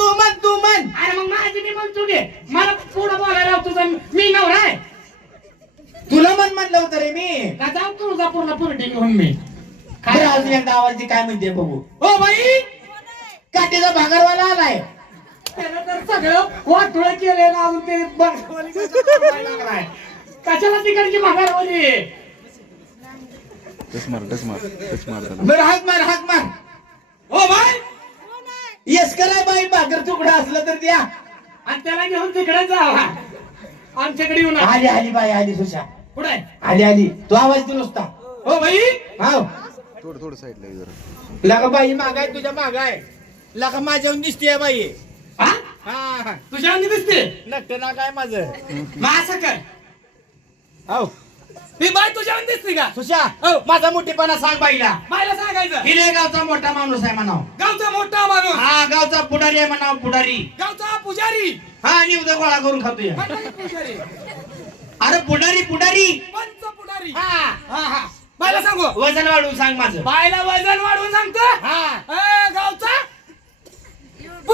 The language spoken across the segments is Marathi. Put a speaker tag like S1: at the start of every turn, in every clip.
S1: तू म्हण तू म्हण
S2: अरे मग माझी मी म्हणतो घे मला पुढं बोलायला लाव तुझा. मी नवरा आहे.
S1: तुला म्हण म्हणलं होतं रे मी.
S2: का जाऊ तुळजापूरला पुरटी घेऊन मी?
S1: बरं अजून एकदा आवाज दे काय म्हणते बघू.
S2: हो बाई!
S1: काठीचा भागरवाला आलाय.
S2: त्यानं तर सगळं वाटोळ केले ना अजून ते करायला लागलाय. कशाला तिकडची भागारवाली?
S3: टच मार टच मार टच मार त्याला.
S1: बरं हाक मार हाक मार.
S2: हो बाय
S1: येस कराय बाई भाकर तुकडा असलं तर द्या.
S2: आणि त्याला घेऊन तिकडे जावा आमच्याकडे येऊन
S1: आली आली बाई आली सुशा.
S2: पुढे
S1: आली आली. तू आवाज दे नुसता.
S2: हो बाई.
S1: हाव.
S3: थोडं थोडं साईडला ये जरा.
S1: लगा बाई मागाय तुझ्या मागाय. लगा माझ्याहून दिसतीये बाई.
S2: हा?
S1: हा
S2: तुझ्या दिसते?
S1: नक्ट ना काय माझं?
S2: मग असं कर.
S1: हाव.
S2: ही बाय तुझ्या दिसते का?
S1: सुशा
S2: हो.
S1: माझा मोठेपणा सांग बाईला.
S2: बायला सांगायचं.
S1: हिले गावचा मोठा माणूस आहे म्हणाव.
S2: गावचा मोठा माणूस.
S1: हा गावचा पुढारी आहे म्हणाव पुढारी.
S2: गावचा पुजारी.
S1: हा आणि उद्या गोळा करून खातोय.
S2: पुजारी.
S1: अरे पुढारी पुढारी.
S2: पंच पुढारी.
S1: हा.
S2: हा हा. बायला सांगू.
S1: वजन वाढवून सांग माझं.
S2: बायला वजन वाढवून सांगतो.
S1: हा.
S2: ए,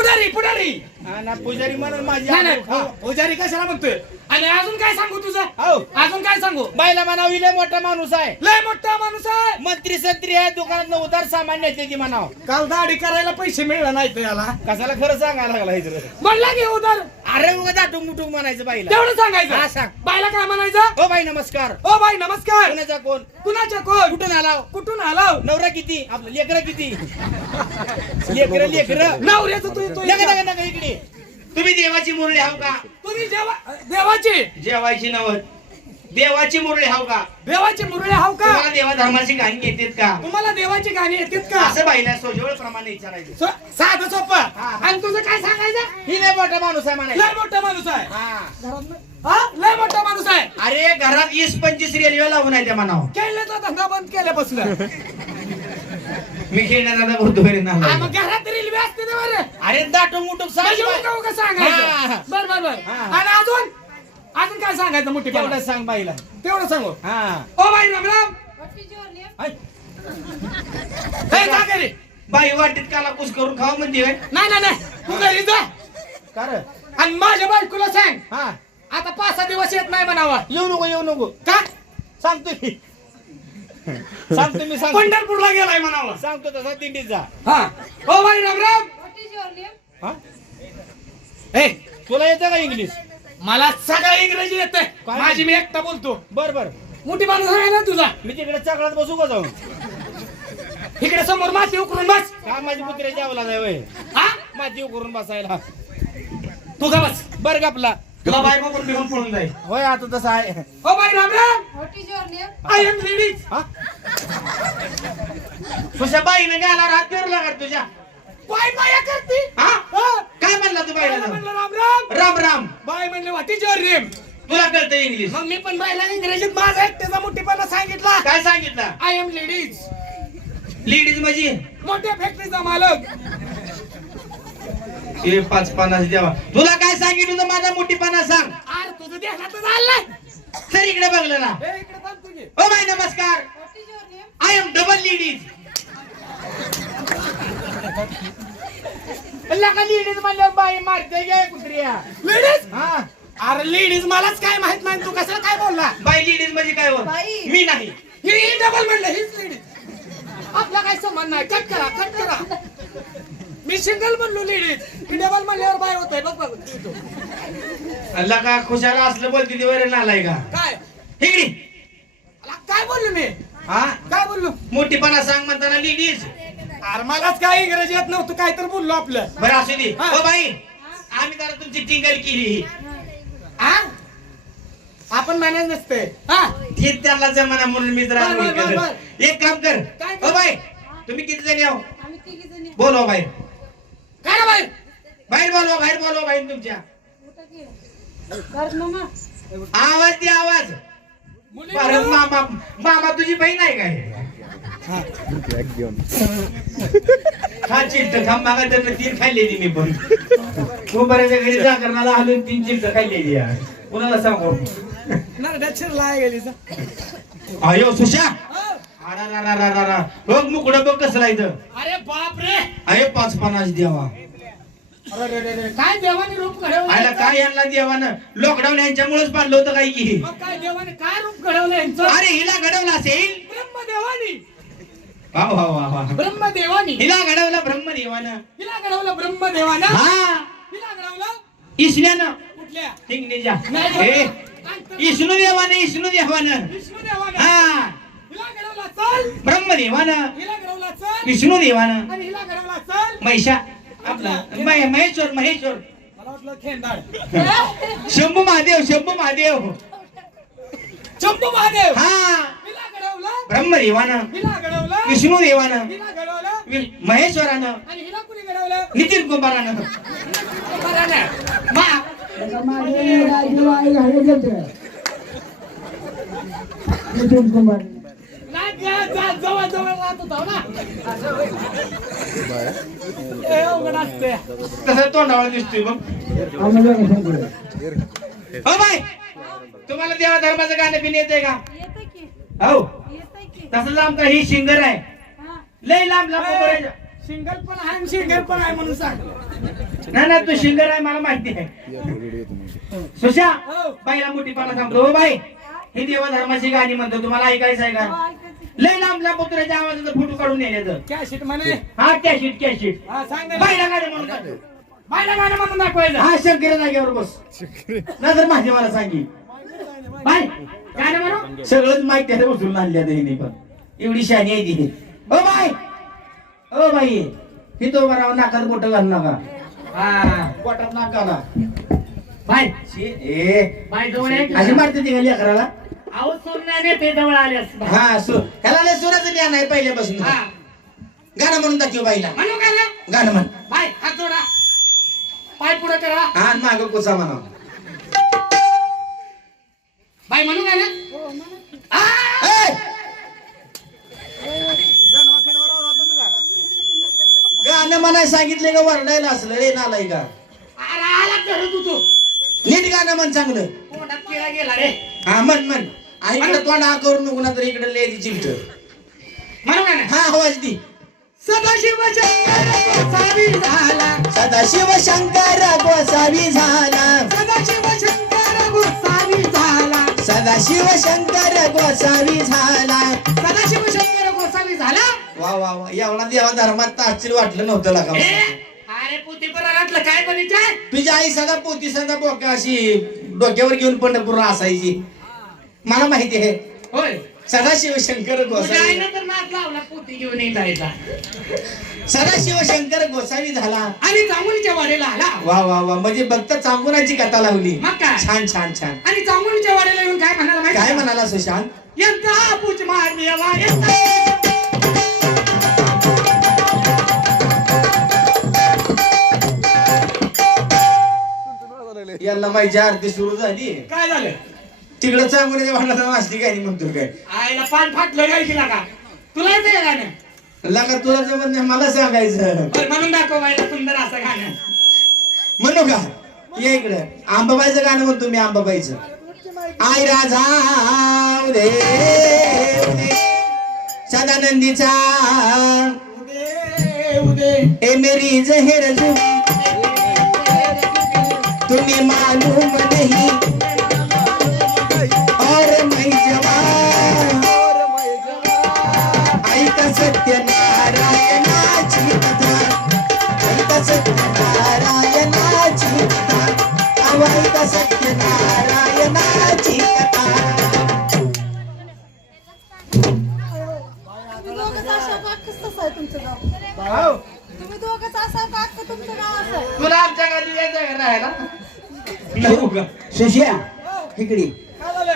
S2: पुढारी पुढारी.
S1: हा ना पुजारी म्हणून माझी
S2: नाही नाही
S1: हा.
S2: पुजारी कशाला म्हणतोय आणि अजून काय सांगू तुझं?
S1: हो.
S2: अजून काय सांगू?
S1: बाईला म्हणाव इले मोठा माणूस आहे.
S2: लय मोठा माणूस आहे.
S1: मंत्री संत्री आहे दुकानात उदार सामान नेते ती म्हणाव.
S2: काल दाढी करायला पैसे मिळले नाही तर याला.
S1: कशाला खरं सांगायला लागला इथं?
S2: म्हणला घे उधार.
S1: अरे उगा दाटूक मुटूक म्हणायचं बाईला.
S2: तेवढं
S1: हा,
S2: सांगायचं
S1: सांग.
S2: बायला काय म्हणायचं?
S1: हो बाई नमस्कार.
S2: ओ बाई नमस्कार.
S1: कोणाचा कोण?
S2: कुणाच्या कोण?
S1: कुठून आला
S2: कुठून आलाव?
S1: नवरा किती? आपलं लेकर किती? लेकर लेकर.
S2: नवऱ्याचं तू तू
S1: नका नका इकडे. तुम्ही देवाची मुरळी हाव का?
S2: तुम्ही जेवा देवाची?
S1: जेवायची नवत देवाची मुरळी हाव का?
S2: देवाची मुरळे हाव का?
S1: तुम्हाला देवा धर्माची गाणी येतात का?
S2: तुम्हाला देवाची गाणी येतात का?
S1: असं बाईला सोजवळ प्रमाणे विचारायचं.
S2: स- साधं सोपं.
S1: हा.
S2: आणि तुझं काय सांगायचं?
S1: ही लय मोठा माणूस आहे
S2: लय
S1: म्हणायचं
S2: मोठा माणूस आहे.
S1: हा.
S2: हा? लय मोठा माणूस आहे.
S1: अरे घरात वीस पंचवीस रेल्वे लावून आहे त्या म्हणाव
S2: केल्याचा धंदा बंद केल्यापासून.
S1: मी खेळण्याचा बोलतो
S2: मग घरात रेल्वे असते ना बरं.
S1: अरे दाटूक मुटूक सांग
S2: म्हणजे. उगा
S1: हा.
S2: बर बर बर.
S1: हा.
S2: आणि अजून? अजून काय सांगायचं मोठी
S1: तेवढं सांग बाईला.
S2: तेवढं सांगू?
S1: हा.
S2: ओ बाई रामराम
S1: ऐ,
S2: हे जा घरी.
S1: बाई वाटीत काला कुस करून खाऊ म्हणते होय.
S2: नाही नाही नाही. तू घरी जा.
S1: का रे?
S2: आणि माझ्या बायकोला सांग.
S1: हा.
S2: आता पाच सहा दिवस येत नाही म्हणावा.
S1: येऊ नको येऊ नको.
S2: का?
S1: सांगतो मी सांगतो मी सांगतो.
S2: पंढरपूरला गेलाय म्हणावा.
S1: सांगतो तसा दिंडीचा
S2: हा. ओ बाई रामराम
S1: हा?
S2: हे
S1: तुला येतं का इंग्लिश?
S2: मला सगळं इंग्रजी येत
S1: काय?
S2: माझी मी एकटा बोलतो.
S1: बर बर.
S2: मोठी माणूस आहे ना तुझा?
S1: मी तिकडे चकडात बसू का जाऊन?
S2: इकडे समोर माती उकरून बस.
S1: का माझी पुत्र्या जेवला नाही वय.
S2: हा?
S1: माती उकरून बसायला.
S2: तू का बस?
S1: बर गपला.
S2: तुला बायको करून घेऊन पळून जाईल
S1: होय आता तसं आहे.
S2: ओ बाई रामराम
S4: What is your name?
S2: I am ladies
S1: हा? तुझ्या बाईने गाला रात फिरला का तुझ्या?
S2: बाय माया करती.
S1: हा?
S2: हा.
S1: काय म्हणला तू बाईला
S2: म्हणलं राम राम?
S1: राम राम.
S2: बाय म्हणले व्हॉट इज युअर नेम
S1: तुला कळतं इंग्लिश
S2: मग मी पण बायला इंग्रजीत माझा एकट्याचा मोठेपणा सांगितला.
S1: काय सांगितलं?
S2: आय एम लेडीज
S1: लेडीज म्हणजे?
S2: मोठ्या फॅक्टरीचा मालक.
S1: हे पाच पन्नास द्यावा तुला काय सांगितलं होतं माझा मोठीपणा सांग?
S2: अरे तुझं ध्यानातच आलंय
S1: सर इकडे बघलं ना
S2: हे इकडे थांब तुझे.
S1: ओ बाई नमस्कार? आय एम डबल लेडीज
S2: लगा लेडीज म्हणल्यावर बाई मारते गे कुत्रिया. लेडीज
S1: हा.
S2: अरे लेडीज मलाच काय माहीत नाही तू कशाला काय बोलला?
S1: बाई लेडीज म्हणजे काय हो?
S4: बाई.
S1: मी नाही.
S2: ही डबल म्हणलं हीच लेडीज आपला काय संबंध नाही. कट करा कट करा. मी सिंगल म्हणलो लेडीज ही डबल म्हणल्यावर बाय होतंय बघ बघ. तू.
S1: अल्ला का खुशाला असलं बोलते ते वैरण आलाय का?
S2: काय? अला, काय बोललो मी?
S1: हा?
S2: काय बोललो?
S1: मोठीपणा सांग म्हणताना लेडीज
S2: अरे मलाच काय इंग्रजी येत नव्हतं काय तर बोललो आपलं.
S1: बरं असू दे.
S2: हा.
S1: हो बाई. आम्ही जरा तुमची टिंगल केली.
S2: हा? आपण मॅनेज नसते हा?
S1: हे त्याला जमाना म्हणून मी जरा
S2: बर, बर, बर,
S1: केलं.
S2: बर.
S1: एक काम कर.
S2: काय कर?
S1: हो बाई. तुम्ही किती जणी आहो?
S4: आम्ही तिघी जणी
S1: बोलवा बाहेर
S2: काय ना बाई?
S1: बाहेर बोलवा बाहेर बोलवा बाहेर तुमच्या?
S4: कर.
S1: आवाज दे आवाज.
S2: मुली
S1: बरं, मामा मामा तुझी बहीण आहे काय?
S3: घेऊन
S1: हा चिंट खांब मागा तीन खाल्लेली मी पण खूप घरी जा आलो तीन चिंट खाल्लेली आहे कुणाला सांगू? अयो सुशा बघ मुकडं बघ कसं राहायचं
S2: अरे बाप रे
S1: अरे पाच पन्नास द्यावा
S2: काय देवाने रूप
S1: आला
S2: घडवलं
S1: काय यांना देवानं लॉकडाऊन यांच्यामुळेच बांधलं होतं काय की
S2: काय देवाने काय रूप घडवलं
S1: अरे हिला घडवलं वा वा वा वा.
S2: ब्रह्मदेवानी.
S1: हिला घडवलं ब्रह्मदेवानं.
S2: हिला घडवलं ब्रह्मदेवानं.
S1: हा.
S2: हिला घडवलं
S1: ईश्वरानं
S2: कुठल्या?
S1: हिंगणीच्या
S2: नाही
S1: ए
S2: बघ.
S1: विष्णू देवानं विष्णू देवानं
S2: विष्णुदेवानं
S1: हा.
S2: हिला घडवला चल.
S1: ब्रह्मदेवानं.
S2: हिला घडवला चल.
S1: विष्णू देवानं
S2: आणि हिला घडवला चल.
S1: महिषा. आपला महे- महेश्वर महेश्वर.
S2: मला वाटलं
S1: शंभू महादेव शंभू महादेव.
S2: चंपू महादेव.
S1: हा.
S2: हिला
S1: ब्रह्मदेवानं विष्णू देवानं महेश्वरानं नितीन कुंभारानं
S2: बरानं. मा नाही जा- जा- जवळ जवळ राहत होता ना? ए, अवघड असते
S1: तसं तोंडावर दिसतोय बघ. हो बाय तुम्हाला देवा धर्माचं गाणं बिन येतंय का?
S4: येतंय.
S1: हो
S4: येतंय की?
S1: तसंच आमचा ही सिंगर आहे.
S4: हा.
S1: लय लांब लांब उभं
S2: सिंगल पण आहे आणि सिंगल पण आहे म्हणून सांग.
S1: नाही नाही तू सिंगर आहे मला माहिती आहे.
S3: तुम्ही
S1: सुशा
S2: हो.
S1: बाईला मोठी पाना सांगतो. हो बाई ही देवा धर्माची गाणी म्हणतो. तुम्हाला ऐकायचं आहे
S4: हो,
S1: का
S4: की.
S1: लय लांब लांब उतरायच्या आवाजाचा फोटो काढून नेण्याचं
S2: कॅशिट म्हणे.
S1: हा कॅशिट कॅशिट
S2: हा सांग ना.
S1: बाईला गाणं म्हणून दाखव.
S2: बायला गाणं म्हणून दाखवायचं.
S1: हा शंकर जागेवर बस. नंतर माझी मला सांगी. बाय गाणं म्हणू सगळंच माहिती आहे बसून आणल्या हिने पण. एवढी शानी आहे तिने ओ बाय ओ बाई! ही तो बरा नाकात बोट घालू नका. हा. बोटात नाक घाला. बाय शी- ए.
S2: बाय जवळ आहे
S1: अशी मारते ती घाली अकराला
S2: अहो सोन्याने ते जवळ आले असते.
S1: हा सु ह्याला लय सुराचं ज्ञान आहे पहिल्यापासून.
S2: हा.
S1: गाणं म्हणून दाखव बाईला.
S2: म्हणू का ना
S1: गाणं म्हण.
S2: बाय हात जोडा. पाय पुढे करा.
S1: हा माग कोचा म्हणा
S2: बाय म्हणू का ना?
S4: हो म्हणा की.
S1: गाणं म्हणाय सांगितले का वरडायला असलं रे नालाय का?
S2: आला आला करत होतो
S1: नीट गाणं म्हण चांगलं.
S2: गेला रे.
S1: हा म्हण म्हण. आ, इकडे तोंड हा करू नको ना तर इकडे लेडी चिमट
S2: म्हणू का ना?
S1: हा आवाज दी
S2: सदाशिव शंकर गोसावी झाला.
S1: सदाशिव शंकर गोसावी झाला.
S2: सदाशिव शंकर गोसावी झाला
S1: सदाशिव शंकर गोसावी झाला.
S2: सदाशिव शंकर गोसावी झाला?
S1: वा वा वा. एवढा देवा धर्मात ताचिल वाटलं नव्हतं
S2: ए,
S1: लागा
S2: अरे पुती परातलं काय बनीचे?
S1: तुझी आई सदा पोती सदा बोका अशी डोक्यावर घेऊन पंढरपूर असायची. मला माहिती आहे.
S2: होय.
S1: सदाशिव शंकर गोसावी.
S2: तर नाच लावला पोती घेऊन
S1: सदाशिव शंकर गोसावी झाला.
S2: आणि चांगुलीच्या वाडेला आला.
S1: वा वा वा. म्हणजे फक्त चांगुनाची कथा लावली.
S2: मग काय?
S1: छान छान छान.
S2: आणि चांगुलीच्या वाडेला येऊन काय म्हणाला माहिती
S1: काय? म्हणाला सुशांत?
S2: यंता पूज मार देवा यंता.
S1: याला माहिती आरती सुरू झाली.
S2: काय झालं?
S1: तिकडं चांगुनाच्या भांडणात वाचली काय म्हणतो काय?
S2: आईला पान फाटलं काय तिला का तुला येते का गाणं.
S1: लगा तुला जमत नाही मला सांगायचं.
S2: बरं, म्हणून दाखव बाईला सुंदर असं गाणं.
S1: म्हणू का? ये इकडं. आंबाबाईचं गाणं म्हणतो मी आंबाबाईचं. आई राजा उदे उदे सदानंदीचा.
S2: उदे उदे
S1: ए मेरी जहेर जुबी तुम्हें मालूम नहीं
S5: सुशिया
S2: झालं?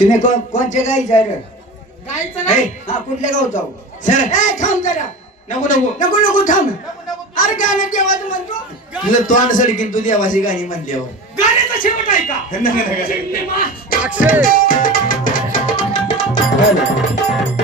S5: तुम्ही को- कोणच्या गाईचा आहे रे?
S2: गायचं
S1: ए,
S2: नाही
S5: हा कुठल्या गावचा हो?
S1: सर.
S5: ए थांब जरा.
S1: नको नको.
S5: नको नको थांब. अरे गाणं देवाचं म्हणतो.
S1: तुला तोंड सडकीन तू देवाची गाणी म्हणल्यावर
S2: गाण्याचा शेवट आहे का?
S1: नका, नका.